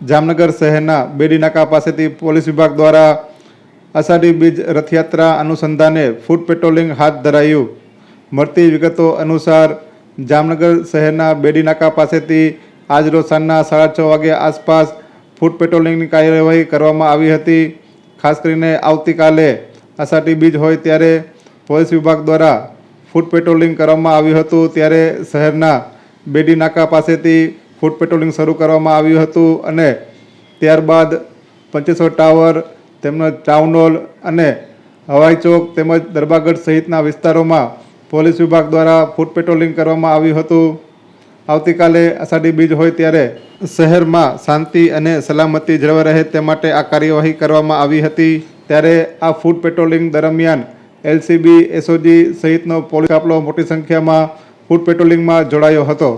જામનગર શહેરના બેડી નાકા પાસેથી પોલીસ વિભાગ દ્વારા અષાઢી બીજ રથયાત્રા અનુસંધાને ફૂડ પેટ્રોલિંગ હાથ ધરાયું. મળતી વિગતો અનુસાર જામનગર શહેરના બેડી નાકા પાસેથી આજરોજ સાંજના સાડા છ વાગ્યા આસપાસ ફૂડ પેટ્રોલિંગની કાર્યવાહી કરવામાં આવી હતી. ખાસ કરીને આવતીકાલે અષાઢી બીજ હોય ત્યારે પોલીસ વિભાગ દ્વારા ફૂડ પેટ્રોલિંગ કરવામાં આવ્યું હતું ત્યારે શહેરના બેડી નાકા પાસેથી ફૂડ પેટ્રોલિંગ શરૂ કરવામાં આવ્યું હતું અને ત્યારબાદ પંચેશ્વર ટાવર, તેમજ ટાઉનહોલ અને હવાઈ ચોક તેમજ દરબારગઢ સહિતના વિસ્તારોમાં પોલીસ વિભાગ દ્વારા ફૂડ પેટ્રોલિંગ કરવામાં આવ્યું હતું. આવતીકાલે અષાઢી બીજ હોય ત્યારે શહેરમાં શાંતિ અને સલામતી જળવાઈ રહે તે માટે આ કાર્યવાહી કરવામાં આવી હતી. ત્યારે આ ફૂડ પેટ્રોલિંગ દરમિયાન એલસીબી, એસઓજી સહિતનો પોલીસ કાફલો મોટી સંખ્યામાં ફૂડ પેટ્રોલિંગમાં જોડાયો હતો.